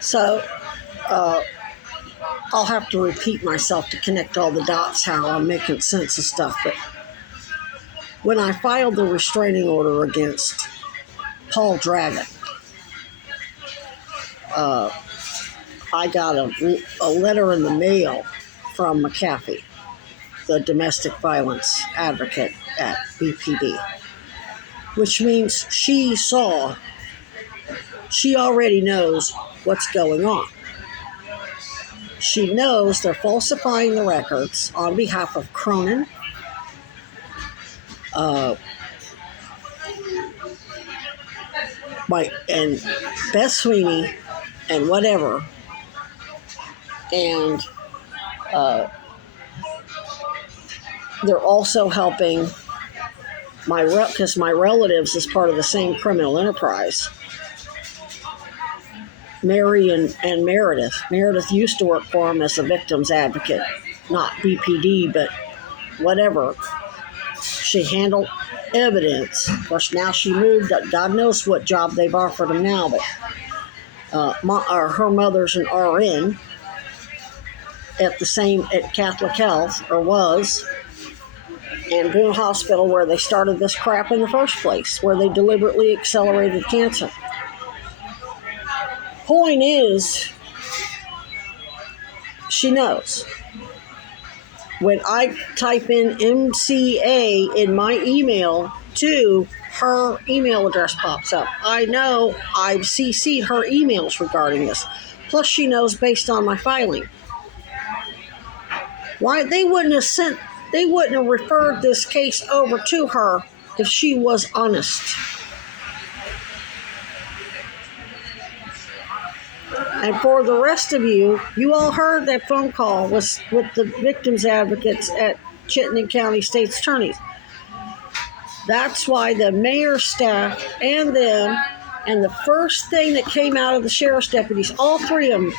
So I'll have to repeat myself to connect all the dots how I'm making sense of stuff. But when I filed the restraining order against Paul Dragon, I got a letter in the mail from McAfee, the domestic violence advocate at BPD, which means she already knows what's going on. She knows they're falsifying the records on behalf of Cronin, and Beth Sweeney, and whatever, and they're also helping because my relatives is part of the same criminal enterprise. Mary and Meredith. Meredith used to work for him as a victim's advocate, not BPD, but whatever. She handled evidence. Of course, now she moved. God knows what job they've offered him now, but her mother's an RN at Catholic Health, or was, and Boone Hospital, where they started this crap in the first place, where they deliberately accelerated cancer. Point is, she knows. When I type in MCA in my email too, her email address pops up. I know I've CC'd her emails regarding this. Plus, she knows based on my filing. Why they wouldn't have referred this case over to her if she was honest. And for the rest of you all heard that phone call was with the victims advocates at Chittenden County State's Attorney's. That's why the mayor's staff and them, and the first thing that came out of the sheriff's deputies, all three of them,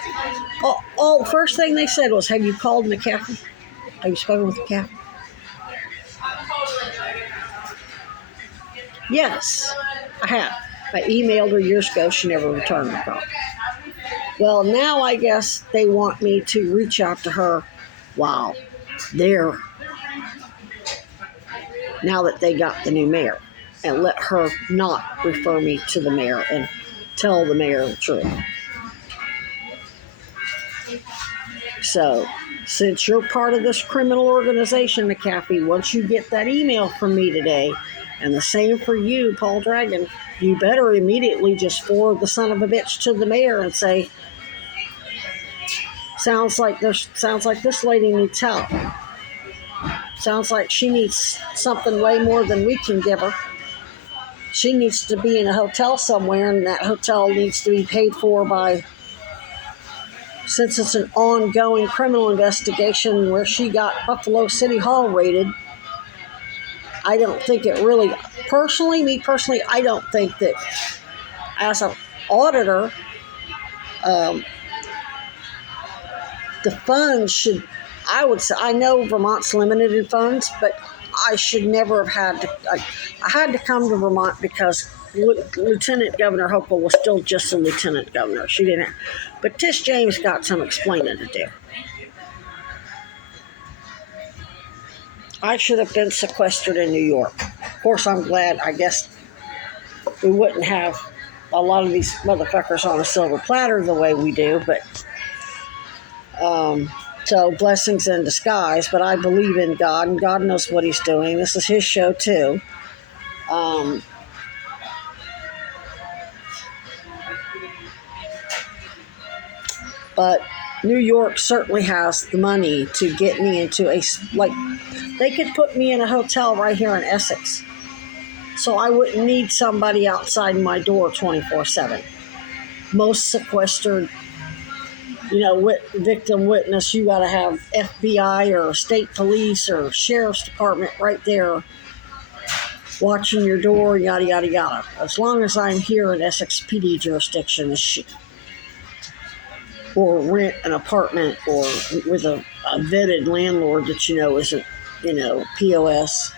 the first thing they said was, "Have you called McAfee? Have you spoken with McAfee?" Yes, I have. I emailed her years ago. She never returned the call. Well, now I guess they want me to reach out to her while they're, now that they got the new mayor, and let her not refer me to the mayor and tell the mayor the truth. So, since you're part of this criminal organization, McAfee, once you get that email from me today, and the same for you, Paul Dragon, you better immediately just forward the son of a bitch to the mayor and say, sounds like this lady needs help. Sounds like she needs something way more than we can give her. She needs to be in a hotel somewhere, and that hotel needs to be paid for by, since it's an ongoing criminal investigation where she got Buffalo City Hall raided. I don't think it really, me personally, I don't think that as an auditor, the funds should, I would say, I know Vermont's limited in funds, but I should never have had to, I had to come to Vermont because Lieutenant Governor Hochul was still just a lieutenant governor. She didn't, but Tish James got some explaining to do. I should have been sequestered in New York. Of course, I'm glad, I guess we wouldn't have a lot of these motherfuckers on a silver platter the way we do, but so blessings in disguise, but I believe in God, and God knows what he's doing. This is his show too. But New York certainly has the money to get me into they could put me in a hotel right here in Essex. So I wouldn't need somebody outside my door 24/7. Most sequestered, victim witness, you got to have FBI or state police or sheriff's department right there watching your door, yada, yada, yada. As long as I'm here in Essex PD jurisdiction, or rent an apartment, or with a vetted landlord that isn't, POS.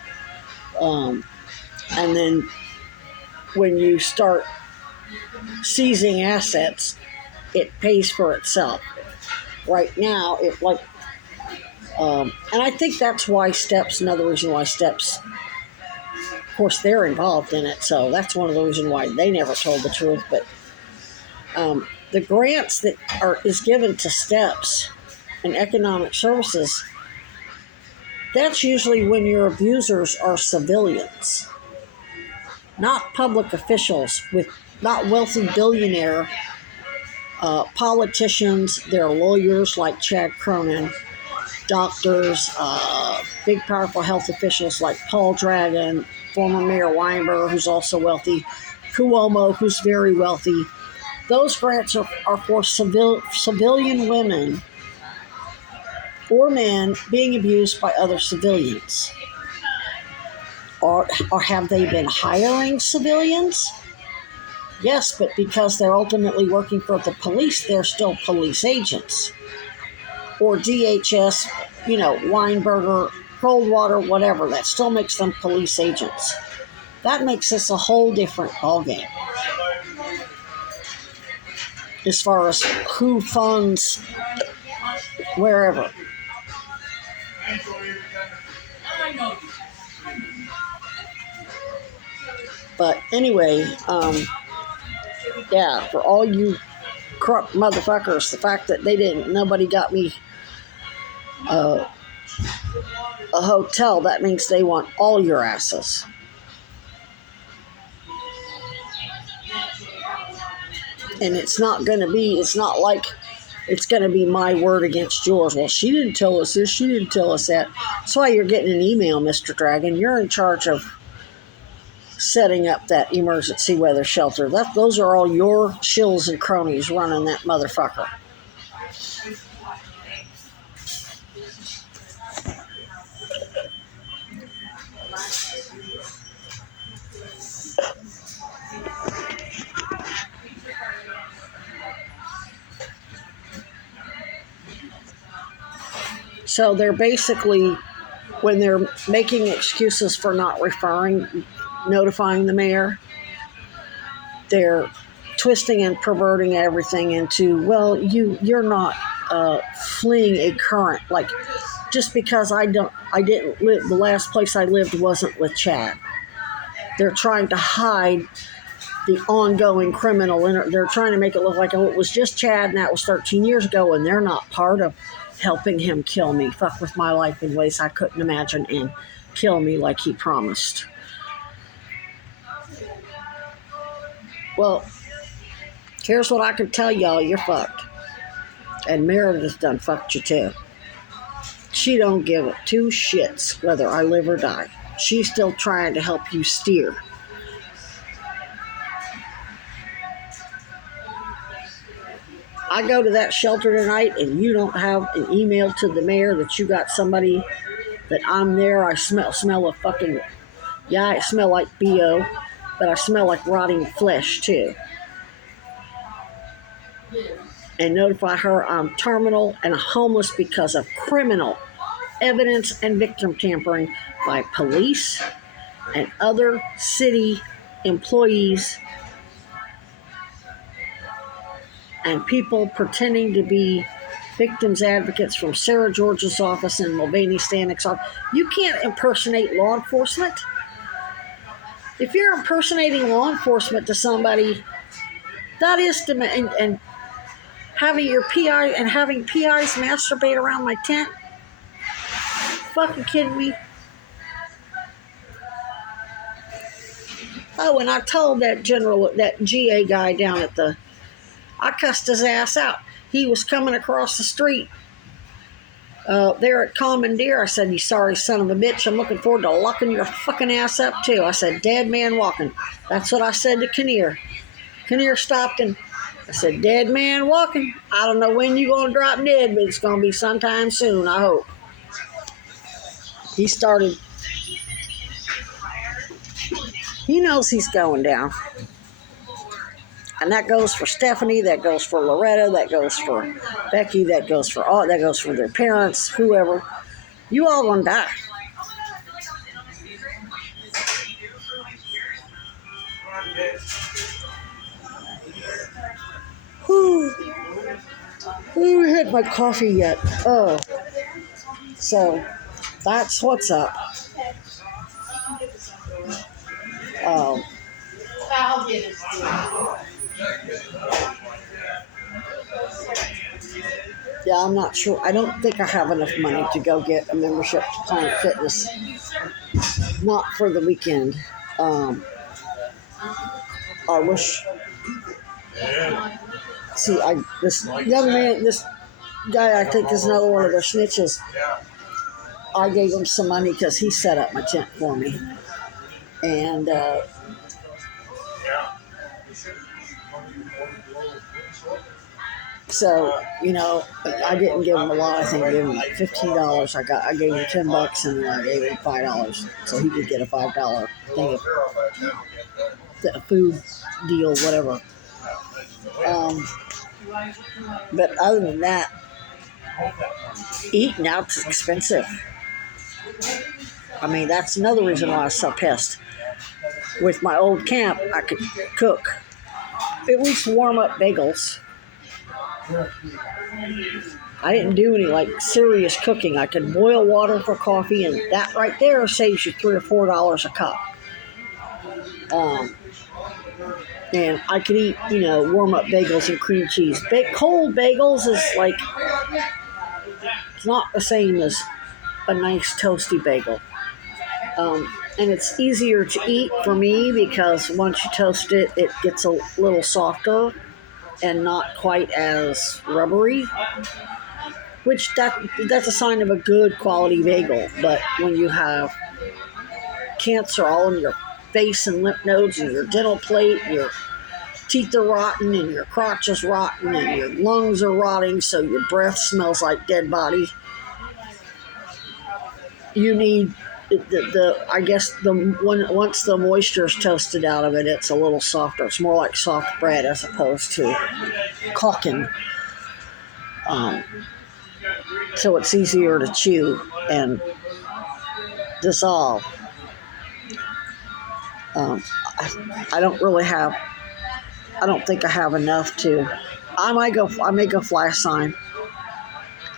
And then when you start seizing assets, it pays for itself. Right now, and I think that's why STEPS, another reason why STEPS, of course, they're involved in it, so that's one of the reasons why they never told the truth. But the grants that is given to STEPS and economic services, that's usually when your abusers are civilians, not public officials with not wealthy billionaire politicians. They're lawyers like Chad Cronin, doctors, big powerful health officials like Paul Dragon, former Mayor Weinberger, who's also wealthy, Cuomo, who's very wealthy. Those grants are for civilian women or men being abused by other civilians. Or have they been hiring civilians? Yes, but because they're ultimately working for the police, they're still police agents. Or DHS, Weinberger, Goldwater, whatever. That still makes them police agents. That makes this a whole different ballgame as far as who funds wherever. But anyway, yeah, for all you corrupt motherfuckers, the fact that nobody got me a hotel, that means they want all your asses. And it's not like it's going to be my word against yours. Well, she didn't tell us this, she didn't tell us that. That's why you're getting an email, Mr. Dragon. You're in charge of setting up that emergency weather shelter. Those are all your shills and cronies running that motherfucker. So they're basically, when they're making excuses for not notifying the mayor, they're twisting and perverting everything into, well, you're not fleeing a current. Like, just because I didn't live, the last place I lived wasn't with Chad. They're trying to hide the ongoing criminal. They're trying to make it look like, oh, it was just Chad and that was 13 years ago, and they're not part of helping him kill me, fuck with my life in ways I couldn't imagine, and kill me like he promised. Well, here's what I can tell y'all: you're fucked. And Meredith done fucked you too. She don't give it two shits whether I live or die. She's still trying to help you steer. I go to that shelter tonight and you don't have an email to the mayor that you got somebody, that I'm there. I smell a fucking, yeah, I smell like BO, but I smell like rotting flesh too. And notify her I'm terminal and homeless because of criminal evidence and victim tampering by police and other city employees and people pretending to be victims advocates from Sarah George's office and Mulvaney Stanik's office. You can't impersonate law enforcement. If you're impersonating law enforcement to somebody, that is and having your PI and having PIs masturbate around my tent. Fucking kidding me? Oh, and I told that GA guy down at I cussed his ass out. He was coming across the street there at Commandeer. I said, you sorry son of a bitch, I'm looking forward to locking your fucking ass up too. I said, dead man walking. That's what I said to Kinnear. Kinnear stopped and I said, dead man walking. I don't know when you're going to drop dead, but it's going to be sometime soon, I hope. He started. He knows he's going down. And that goes for Stephanie, that goes for Loretta, that goes for Becky, that goes for their parents, whoever. You all gonna die. Whew. Ooh, I had my coffee yet. Oh, so that's what's up. Um, yeah, I'm not sure. I don't think I have enough money to go get a membership to Planet Fitness. Not for the weekend. I wish. See, this young man, this guy, I think is another one of their snitches. I gave him some money because he set up my tent for me, and so I didn't give him a lot. I think I gave him like $15. I gave him $10, and then I gave him $5, so he could get a $5 thing of food deal, whatever. But other than that, eating out's expensive. I mean, that's another reason why I was so pissed. With my old camp, I could cook, at least warm up bagels. I didn't do any like serious cooking. I could boil water for coffee, and that right there saves you $3 or $4 a cup. And I could eat, warm up bagels and cream cheese. Cold bagels is like, it's not the same as a nice toasty bagel. And it's easier to eat for me because once you toast it, it gets a little softer and not quite as rubbery, which that's a sign of a good quality bagel. But when you have cancer all in your face and lymph nodes and your dental plate, and your teeth are rotten and your crotch is rotten and your lungs are rotting, so your breath smells like dead body, you need once the moisture is toasted out of it, it's a little softer. It's more like soft bread as opposed to caulking. So it's easier to chew and dissolve. I don't think I have enough to. I may go fly a sign.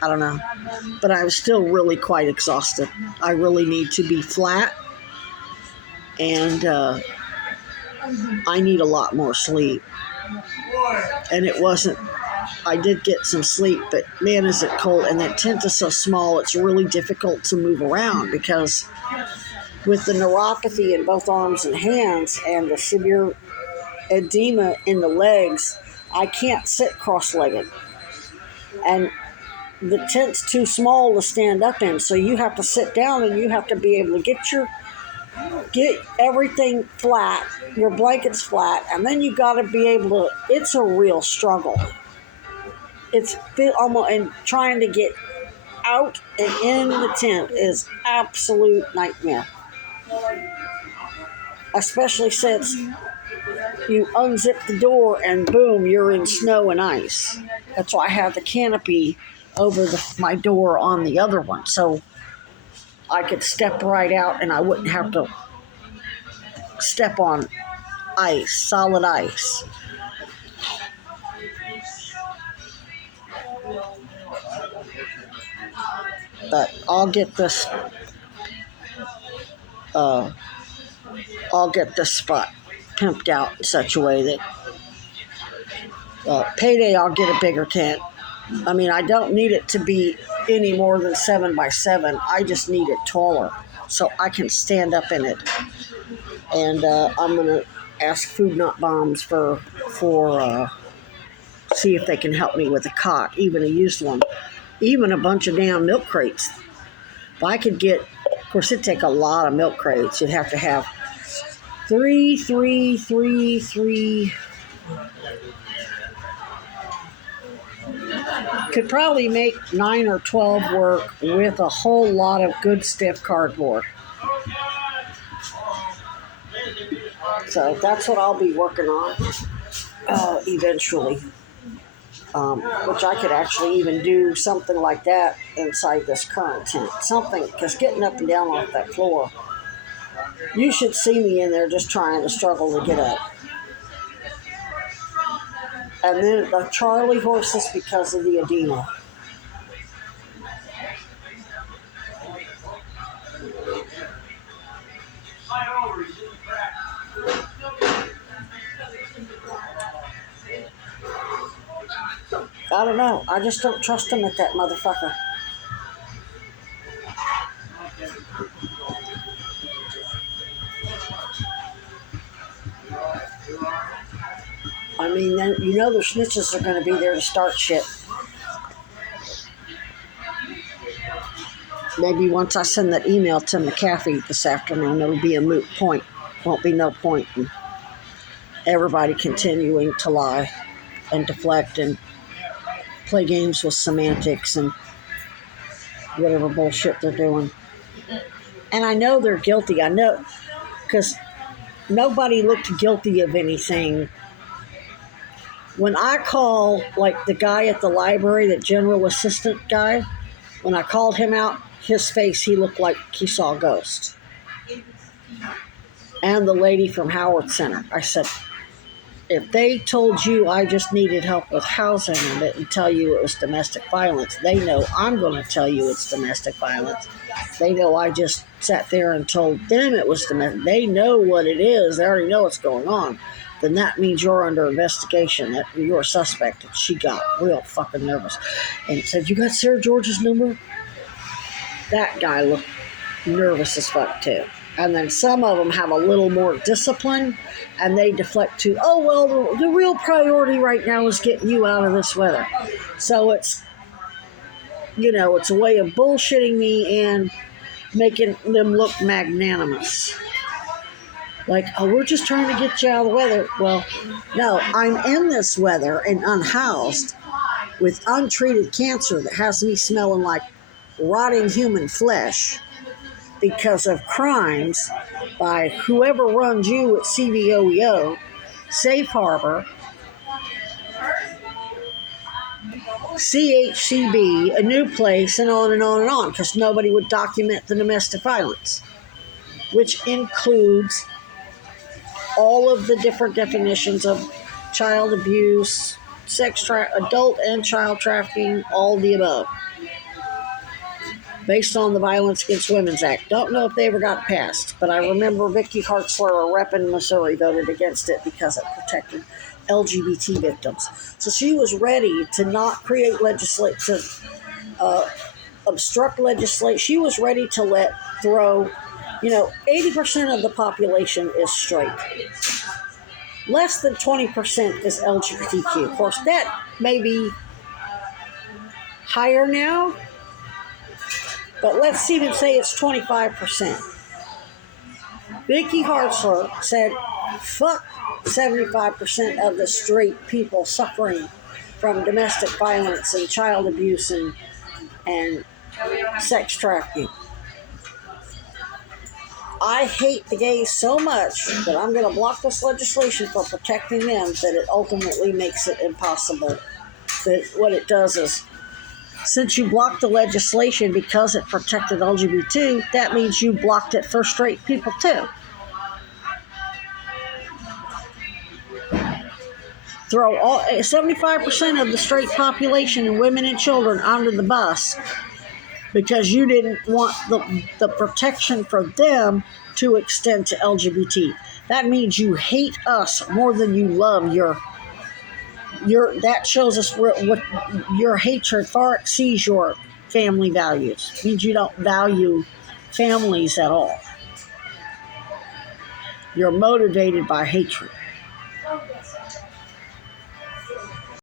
I don't know. But I'm still really quite exhausted. I really need to be flat. And I need a lot more sleep. And I did get some sleep, but man, is it cold. And that tent is so small, it's really difficult to move around because with the neuropathy in both arms and hands and the severe edema in the legs, I can't sit cross-legged. And the tent's too small to stand up in, so you have to sit down and you have to be able to get everything flat, your blankets flat, and then you got to be able to. It's a real struggle. It's almost, and trying to get out and in the tent is absolute nightmare. Especially since you unzip the door and boom, you're in snow and ice. That's why I have the canopy over my door on the other one, so I could step right out and I wouldn't have to step on ice, solid ice. But I'll get this spot pimped out in such a way that payday I'll get a bigger tent. I mean, I don't need it to be any more than 7x7. I just need it taller so I can stand up in it. And I'm gonna ask Food Not Bombs for see if they can help me with a cot, even a used one, even a bunch of damn milk crates. If I could get, of course, it'd take a lot of milk crates. You'd have to have three. Could probably make 9 or 12 work with a whole lot of good stiff cardboard. So that's what I'll be working on eventually. Which I could actually even do something like that inside this current tent. Something, because getting up and down off that floor, you should see me in there just trying to struggle to get up. And then the Charlie horses because of the edema. I don't know. I just don't trust him at that motherfucker. I mean, then you know the snitches are going to be there to start shit. Maybe once I send that email to McAfee this afternoon, it'll be a moot point. Won't be no point in everybody continuing to lie and deflect and play games with semantics and whatever bullshit they're doing. And I know they're guilty. I know, because nobody looked guilty of anything. When I call, like the guy at the library, the general assistant guy, when I called him out, his face, he looked like he saw a ghost. And the lady from Howard Center, I said, if they told you I just needed help with housing and didn't tell you it was domestic violence, they know I'm going to tell you it's domestic violence. They know I just sat there and told them it was domestic. They know what it is. They already know what's going on. Then that means you're under investigation. That you're a suspect. And she got real fucking nervous and said, you got Sarah George's number? That guy looked nervous as fuck too. And then some of them have a little more discipline and they deflect to, oh, well, the real priority right now is getting you out of this weather. So it's, it's a way of bullshitting me and making them look magnanimous. Like, oh, we're just trying to get you out of the weather. Well, no, I'm in this weather and unhoused with untreated cancer that has me smelling like rotting human flesh because of crimes by whoever runs you at CVOEO, Safe Harbor, CHCB, a new place, and on and on and on, because nobody would document the domestic violence, which includes all of the different definitions of child abuse, adult and child trafficking, all the above, based on the Violence Against Women's Act. Don't know if they ever got passed, but I remember Vicky Hartzler, a rep in Missouri, voted against it because it protected LGBT victims. So she was ready to not create legislation, to obstruct legislation. She was ready to throw, 80% of the population is straight. Less than 20% is LGBTQ. Of course, that may be higher now, but let's even say it's 25%. Vicky Hartzler said, fuck 75% of the straight people suffering from domestic violence and child abuse and sex trafficking. I hate the gays so much that I'm going to block this legislation for protecting them that it ultimately makes it impossible. That what it does is, since you blocked the legislation because it protected LGBT, that means you blocked it for straight people too. Throw 75% of the straight population and women and children under the bus because you didn't want the protection for them to extend to LGBT. That means you hate us more than you love your that shows us what your hatred far exceeds your family values. It means you don't value families at all. You're motivated by hatred.